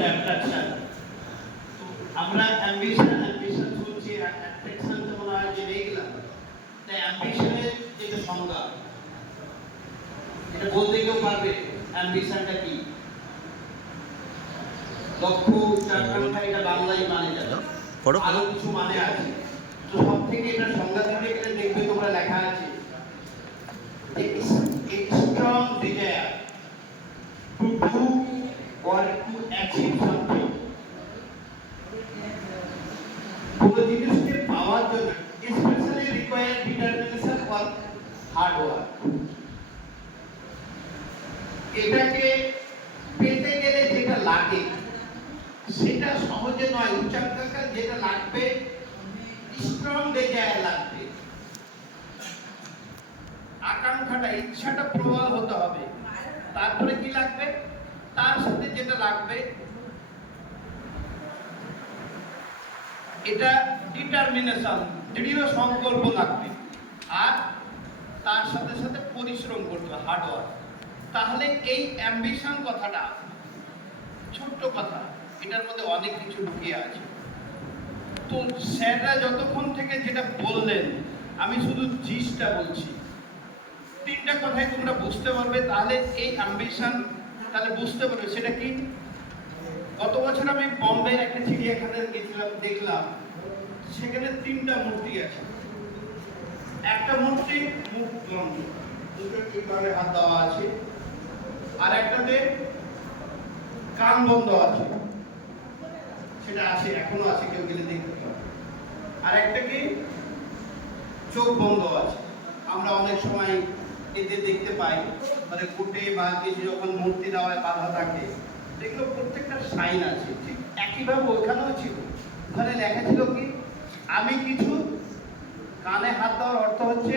হচ্ছে অ্যাট্রাকশন। আমরা অ্যাম্বিশন শুনছি, অ্যাট্রাকশন তো মনে হয় যে এইগুলা। তাই অ্যাম্বিশনের যেটা সংজ্ঞা, এটা বলতে কেউ পারবে অ্যাম্বিশনটা কি? লক্ষ্য, উচ্চাকাঙ্ক্ষা, এটা বাংলায় মানে যাবে, আরো কিছু মানে আছে। তো সব থেকে এটা সংজ্ঞা দিতে গেলে দেখবে তোমরা লেখা আছে strong desire to do or to achieve something. কোনো জিনিসকে পাওয়ার জন্য specially require determination or hard work. এটাকে পেতে গেলে যেটা লাগে সেটা সহজে নয়। উচ্চাকাঙ্ক্ষা যেটা লাগবে, স্ট্রং ডিজায়ার লাগবে, আকাঙ্ক্ষাটা, ইচ্ছাটা প্রবল হতে হবে। তারপরে কি লাগবে? তার সাথে যেটা লাগবে এটা ডিটারমিনেশন, দৃঢ় সংকল্প লাগবে, আর তার সাথে সাথে পরিশ্রম করতে হবে, হার্ড ওয়ার্ক। তাহলে এই অ্যাম্বিশন কথাটা ছোট্ট কথা, এটার মধ্যে অনেক কিছু লুকিয়ে আছে। তো স্যাররা যতক্ষণ থেকে যেটা বললেন, আমি শুধু জিসটা বলছি, তিনটা কথাই তোমরা বুঝতে পারবে। তাহলে এই অ্যাম্বিশন তাহলে বুঝতে পারবে সেটা কি। গত বছর আমি বম্বে একটা চিড়িয়াখানায় গেছিলাম, দেখলাম সেখানে তিনটা মূর্তি আছে। একটা মূর্তি মুখ বন্ধ, দুটো কিভাবে হাত দেওয়া আছে, আর একটাতে কান বন্ধ আছে, সেটা আছে, এখনো আছে, কেউ গেলে দেখতে পাবে। আর একটা কি চোখ বন্ধ আছে। আমরা অনেক সময় এতে দেখতে পাই, মানে কোটে বা কিছু যখন মূর্তি দেওয়ায় বাধা থাকে, দেখলো প্রত্যেকটা সাইন আছে। ঠিক একইভাবে ওইখানেও ছিল, ওখানে লেখা ছিল কি আমি কিছু, কানে হাত দেওয়ার অর্থ হচ্ছে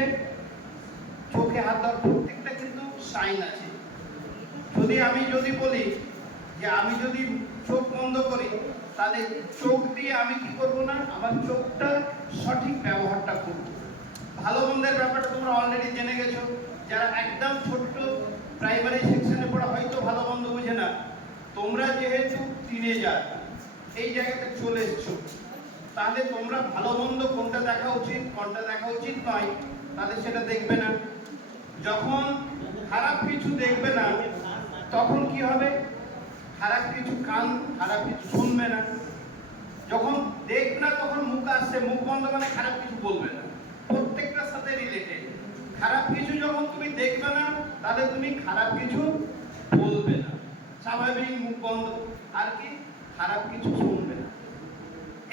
চোখে হাত দেওয়ার, প্রত্যেকটা কিন্তু সাইন আছে। যদি বলি যে আমি যদি চোখ বন্ধ করি, তাহলে চোখ দিয়ে আমি কি করব না, আমার চোখটা সঠিক ব্যবহারটা করব। ভালো মন্দের ব্যাপারটা তোমরা অলরেডি জেনে গেছো। যারা একদম ছোট্ট প্রাইমারি সেকশনে পড়া হয়তো ভালো মন্দ বুঝে না, তোমরা যেহেতু টিনেজার এই জায়গাতে চলে এসছো, তাহলে তোমরা ভালো মন্দ কোনটা দেখা উচিত কোনটা দেখা উচিত নয়, তাহলে সেটা দেখবে না। যখন খারাপ কিছু দেখবে না, তখন কি হবে? খারাপ কিছু খারাপ কিছু শুনবে না। যখন দেখবে না তখন মুখ আসছে, মুখ বন্ধ মানে খারাপ কিছু বলবে না। প্রত্যেকটার সাথে রিলেটেড। খারাপ কিছু যখন তুমি দেখবে না, তাহলে তুমি খারাপ কিছু বলবে না, স্বাভাবিক মুখ বন্ধ। আর কি খারাপ কিছু শুনবে না।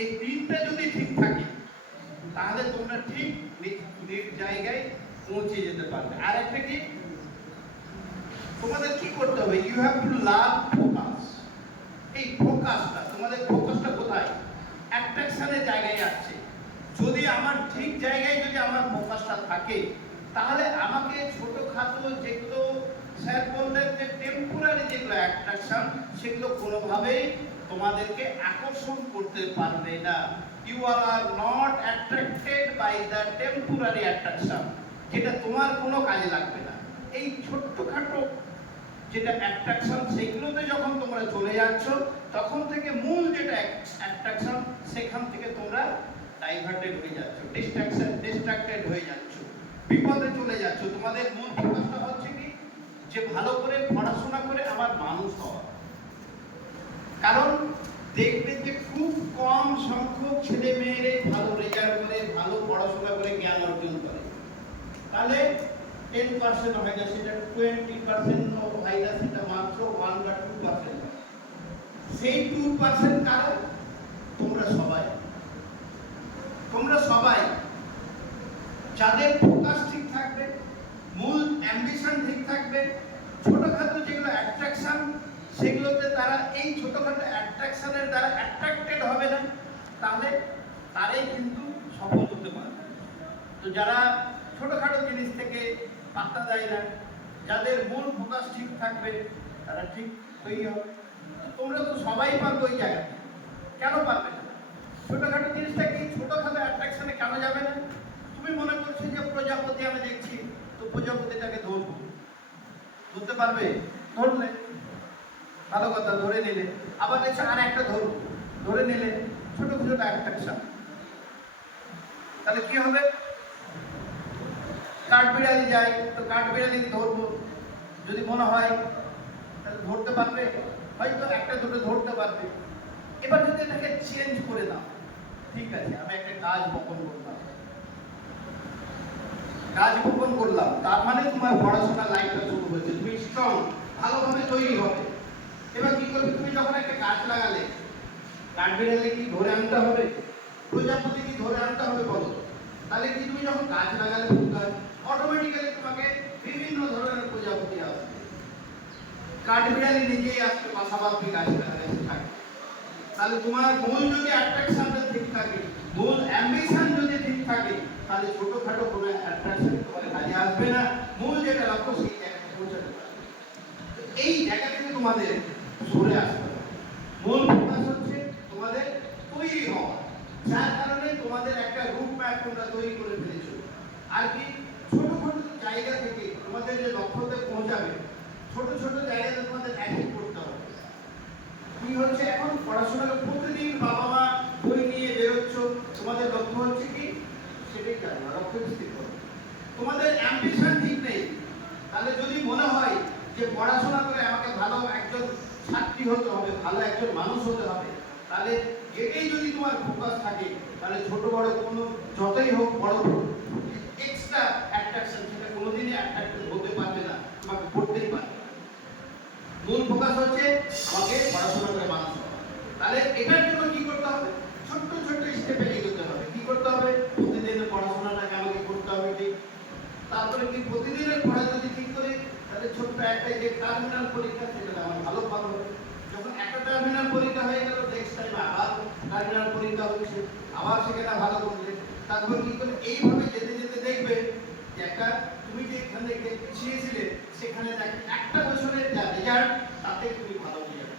এই তিনটা যদি ঠিক থাকে, তাহলে তোমরা ঠিক জায়গায় পৌঁছে যেতে পারবে। আর একটা কি, তোমাদের কি করতে হবে? You have to learn focus. এই ফোকাসটা, তোমাদের ফোকাসটা কোথায়? অ্যাট্রাকশনের জায়গায় আছে। যদি আমার ঠিক জায়গায় যদি আমার ফোকাসটা থাকে, তাহলে আমাকে ছোটখাটো যেগুলো স্যার বললেন যে টেম্পোরারি যেগুলো অ্যাট্রাকশন, সেগুলো কোনোভাবেই তোমাদেরকে আকর্ষণ করতে পারবে না। You are not attracted by the temporary attraction, যেটা তোমার কোনো কাজে লাগবে না। এই ছোট্টখাটো যেটা অ্যাট্রাকশন, সেগুলোতে যখন তোমরা চলে যাচ্ছ, তখন থেকে মূল যেটা অ্যাট্রাকশন, সেখান থেকে তোমরা ডাইভার্টেড হয়ে যাচ্ছ, ডিস্ট্রাক্টেড হয়ে যাচ্ছ, বিপদে চলে যাচ্ছ। তোমাদের মূল ফোকাসটা হচ্ছে কি, যে ভালো করে পড়াশোনা করে আমার মানুষ হওয়া। কারণ দেখবে যে খুব কম সংখ্যক ছেলে মেয়েরাই ভালো রেজাল্ট করে, ভালো পড়াশোনা করে জ্ঞান অর্জন করে। তাহলে 10% হয় না, সেটা 20% হয় না, সেটা মাত্র 1 বা 2%। সেই 2% কারণ তোমরা সবাই যাদের ফোকাস ঠিক থাকবে, মূল অ্যাম্বিশন ঠিক থাকবে, ছোটখাটো যেগুলো অ্যাট্রাকশন, সেগুলোতে তারা এই ছোটখাটো অ্যাট্রাকশনের দ্বারা অ্যাট্রাক্টেড হবে না, তাহলে তারাই কিন্তু সফল হতে পারবে। তো যারা ছোটখাটো জিনিস থেকে পাত্তা দেয় না, যাদের মূল ফোকাস ঠিক থাকবে, তারা ঠিক হয়েই হবে। তোমরা তো সবাই পারবে ওই জায়গাতে, কেন পারবে না? ছোটখাটো জিনিসটা কি, ছোটখাটো অ্যাট্রাকশনে কেন যাবে না? তুমি মনে করছো যে প্রজাপতি আমি দেখছি, তো প্রজাপতিটাকে ধরতে পারবে? ধরলে ভালো কথা, ধরে নিলে। আবার দেখছে আর একটা ধরবো, ধরে নিলে ছোট ছোট অ্যাট্রাকশন। তাহলে কি হবে? কাঠবিড়ালি যায়, তো কাঠবিড়ালি ধরবো, যদি মনে হয় তাহলে ধরতে পারবে, হয়তো একটা দুটো ধরতে পারবে। এবার যদি এটাকে চেঞ্জ করে দাও, ঠিক আছে আমি একটা গাছ বপন করলাম, গাছ বপন করলাম, তার মানে তোমার পড়াশোনার লাইফটা শুরু হয়েছে, তুমি স্ট্রং, ভালোভাবে তৈরি হবে। এবার কি করবে? তুমি যখন একটা গাছ লাগালে, কাঠবিড়ালি কি ধরে আনতে হবে? প্রজাপতি কি ধরে আনতে হবে বলো? তাহলে কি তুমি যখন গাছ লাগালে ফুল গাছ, অটোমেটিক্যালি তোমাকে বিভিন্ন ধরনের প্রজাপতি আসবে। কাঠবিড়ালি নিজেই আসবে, পাশাপাশি গাছটা এসে থাকে। তাহলে তোমার মূল যদি অ্যাট্রাকশনটা ঠিক থাকে, মূল অ্যাম্বিশন যদি ঠিক থাকে, তাহলে ছোটখাটো কোনো অ্যাট্রাকশন তোমার কাজে আসবে না। মূল যেটা লক্ষ্য সেই জায়গায় পৌঁছাতে পারবে। এই জায়গা থেকে তোমাদের সরে আসতে হবে। মূল ফোকাস হচ্ছে তোমাদের তৈরি হওয়া, যার কারণে তোমাদের একটা রুট ম্যাপ তোমরা তৈরি করে ফেলেছো। আর কি ছোট ছোট জায়গা থেকে তোমাদের যে লক্ষ্যতে পৌঁছাবে, ছোট ছোট জায়গাতে তোমাদের অ্যাচিভ করতে হবে। কি হচ্ছে এখন পড়াশোনাকে প্রতিদিন বাবা মা বই নিয়ে বেরোচ্ছ, তোমাদের লক্ষ্য হচ্ছে কি সেটাই জানো, লক্ষ্য স্থির করো। তোমাদের অ্যাম্বিশন ঠিক নেই। তাহলে যদি মনে হয় যে পড়াশোনা করে আমাকে ভালো একজন ছাত্রী হতে হবে, ভালো একজন মানুষ হতে হবে, তাহলে এটাই যদি তোমার ফোকাস থাকে, তাহলে ছোট বড় কোনো যতই হোক বড় এক্সট্রা অ্যাট্রাকশন সেটা কোনোদিনই অ্যাট্রাক্টিভ হতে পারবে না, তোমাকে পড়তেই পারবে। মূল ফোকাস হচ্ছে আমাকে পড়াশোনা করে মানুষ হওয়া। তাহলে এটার জন্য কি করতে হবে? ছোট্ট ছোট্ট স্টেপে এগোতে হবে। কি করতে হবে? প্রতিদিনের পড়াশোনাটাকে আমাকে করতে হবে ঠিক। তারপরে কি প্রতিদিনের পড়া যদি ঠিক করি, তাহলে ছোট্ট একটা যে টার্মিনাল পরীক্ষা সেটা আমার ভালো হবে। যখন একটা টার্মিনাল পরীক্ষা হয়ে গেল, নেক্সট টাইম আবার টার্মিনাল পরীক্ষা হচ্ছে, আবার সেখানে ভালো করলে, তারপর কি করে এইভাবে যেতে যেতে দেখবে যে একটা তুমি যেখান থেকে পিছিয়েছিলে সেখানে একটা বছরের যা রেজাল্ট তাতে তুমি ভালো হয়ে যাবে,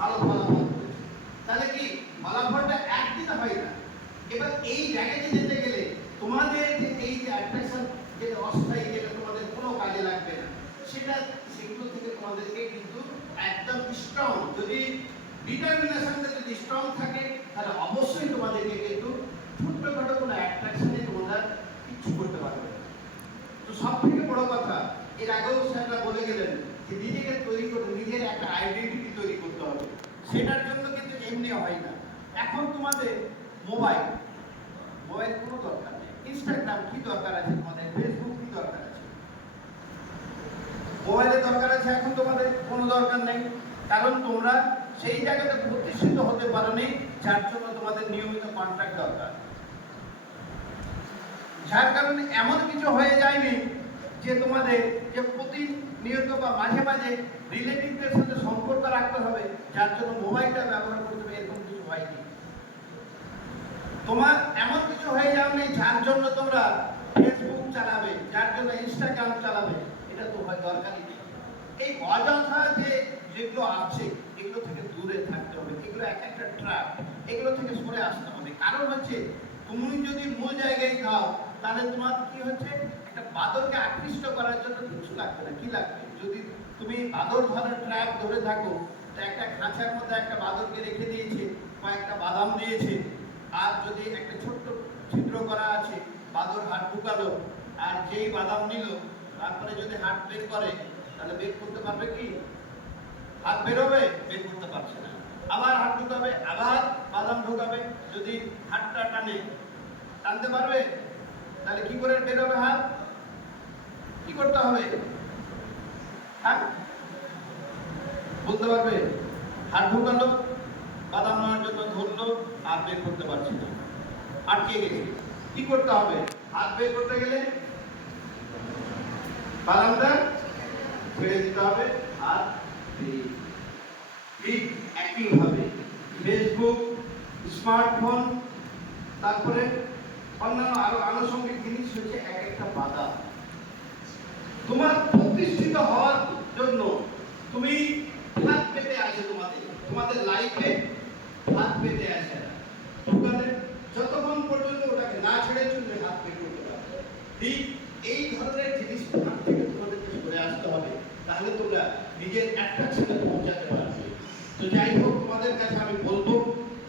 ভালো ফলাফল করেছো। তাহলে কি ফলাফলটা একদিনে হয় না। এবার এই জায়গাতে যেতে গেলে তোমাদের যে এই যে অ্যাট্রাকশন, যেটা অস্থায়ী, যেটা তোমাদের কোনো কাজে লাগবে না, সেগুলো থেকে তোমাদেরকে কিন্তু একদম স্ট্রং, যদি ডিটারমিনেশনটা যদি স্ট্রং থাকে, তাহলে অবশ্যই তোমাদেরকে কিন্তু ছোট্টখাটো কোনো অ্যাট্রাকশনে তোমরা কিচ্ছু করতে পারবে। তো সব থেকে বড় কথা, এর আগেও স্যাররা বলে গেলেন যে নিজেকে তৈরি করতে, নিজের একটা আইডেন্টিটি তৈরি করতে হবে। সেটার জন্য কিন্তু এমনি হয় না। এখন তোমাদের মোবাইল কোনো দরকার নেই, ইনস্টাগ্রাম কি দরকার আছে তোমাদের, ফেসবুক কি দরকার আছে, মোবাইলের দরকার আছে এখন তোমাদের কোনো দরকার নেই। কারণ তোমরা সেই জায়গাতে প্রতিষ্ঠিত হতে পারোনি, যার জন্য তোমাদের নিয়মিত কন্ট্যাক্ট দরকার। যার কারণে এমন কিছু হয়ে যায়নি যে তোমাদের যে প্রতিনিয়ত বা মাঝে মাঝে রিলেটিভদের সাথে সম্পর্ক রাখতে হবে, যার জন্য মোবাইলটা ব্যবহার করতে হবে, এরকম কিছু হয়নি। তোমার এমন কিছু হয়ে যায়নি যার জন্য তোমরা ফেসবুক চালাবে, যার জন্য ইনস্টাগ্রাম চালাবে, এটা তো হয় দরকারই নেই। এই অযথা যেগুলো আছে এগুলো থেকে দূরে থাকতে হবে, এগুলো এক একটা ট্র্যাপ, এগুলো থেকে সরে আসতে হবে। কারণ হচ্ছে তুমি যদি মূল জায়গায় যাও, তাহলে তোমার কি হচ্ছে, একটা বাদরকে আকৃষ্ট করার জন্য কিছু লাগবে না। কি লাগবে? যদি তুমি বাদর ধরার ট্র্যাপ ধরে থাকো, তো একটা খাঁচার মধ্যে একটা বাদরকে রেখে দিয়েছে, কয়েকটা বাদাম দিয়েছে, আর যদি একটা ছোট্ট ছিদ্র করা আছে, বাদর হাত ঢুকালো, আর যেই বাদাম নিল, তারপরে যদি হাত বের করে, তাহলে বের করতে পারবে কি? হাত বেরোবে? বের করতে পারছে না। আবার হাত ঢুকাবে, আবার বাদাম ঢুকাবে, যদি হাতটা টানতে পারবে? তাহলে কি করে বেরোবে হাত? কি করতে হবে? হ্যাঁ, বলতে পারবে? হাত ঢুকালো, বাদাম নেওয়ার জন্য ধরলো, আর বের করতে পারছি না, আটকে গেছে। কি করতে হবে? হাত বের করতে গেলে বাদামটা ছেড়ে দিতে হবে, আর ঠিক একইভাবে ফেসবুক, স্মার্টফোন, তারপরে অন্যান্য আরো আনুষঙ্গিক জিনিস হচ্ছে এক একটা বাধা। তোমার প্রতিষ্ঠিত হওয়ার জন্য তুমি হাত পেতে আছে, তোমাদের লাইফে হাত পেতে আছে, যতক্ষণ পর্যন্ত ওটাকে না ছেড়ে চলবে হাত পেতে করতে পারবে। ঠিক এই ধরনের জিনিস থেকে তোমাদেরকে সরে আসতে হবে, তাহলে তোমরা নিজের অ্যাট্রাকশনে পৌঁছাতে পারবে। যাই হোক, তোমাদের কাছে আমি বলবো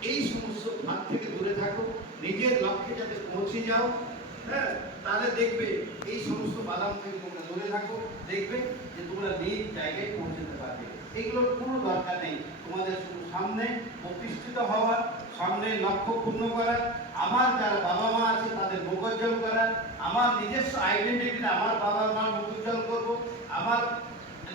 এই সমস্ত ভাগ থেকে দূরে থাকো, নিজের লক্ষ্যে যাতে পৌঁছে যাও। হ্যাঁ, তাহলে দেখবে এই সমস্ত বাদাম থেকে তোমরা দূরে থাকো, দেখবে যে তোমরা নিজ জায়গায় পৌঁছতে পারবে। এগুলোর কোনো দরকার নেই, তোমাদের শুধু সামনে প্রতিষ্ঠিত হওয়ার, সামনে লক্ষ্য পূর্ণ করার, আমার যারা বাবা মা আছে তাদের মুখ উজ্জ্বল করার, আমার নিজস্ব আইডেন্টিটিতে আমার বাবা মার মুখ উজ্জ্বল করবো, আমার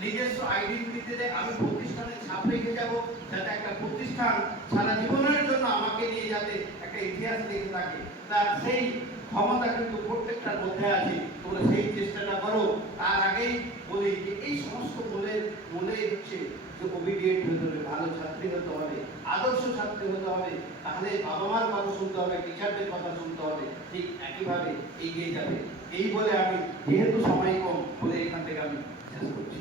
নিজস্ব আইডেন্টিটিতে আমি প্রতিষ্ঠানের ছাপ রেখে যাব, যাতে একটা প্রতিষ্ঠান সারা জীবনের জন্য আমাকে নিয়ে যাতে একটা ইতিহাস লিখে থাকে। তার সেই ক্ষমতা কিন্তু প্রত্যেকটার মধ্যে আছে, তোমরা সেই চেষ্টাটা করো। তার আগেই বলি যে এই সমস্ত মূলেই হচ্ছে যে ওবিডিয়েন্ট হতে হবে, ভালো ছাত্রী হতে হবে, আদর্শ ছাত্রী হতে হবে, তাহলে বাবা মার কথা শুনতে হবে, টিচারদের কথা শুনতে হবে, ঠিক একইভাবে এগিয়ে যাবে। এই বলে আমি, যেহেতু সময় কম, বলে এখান থেকে আমি শেষ করছি।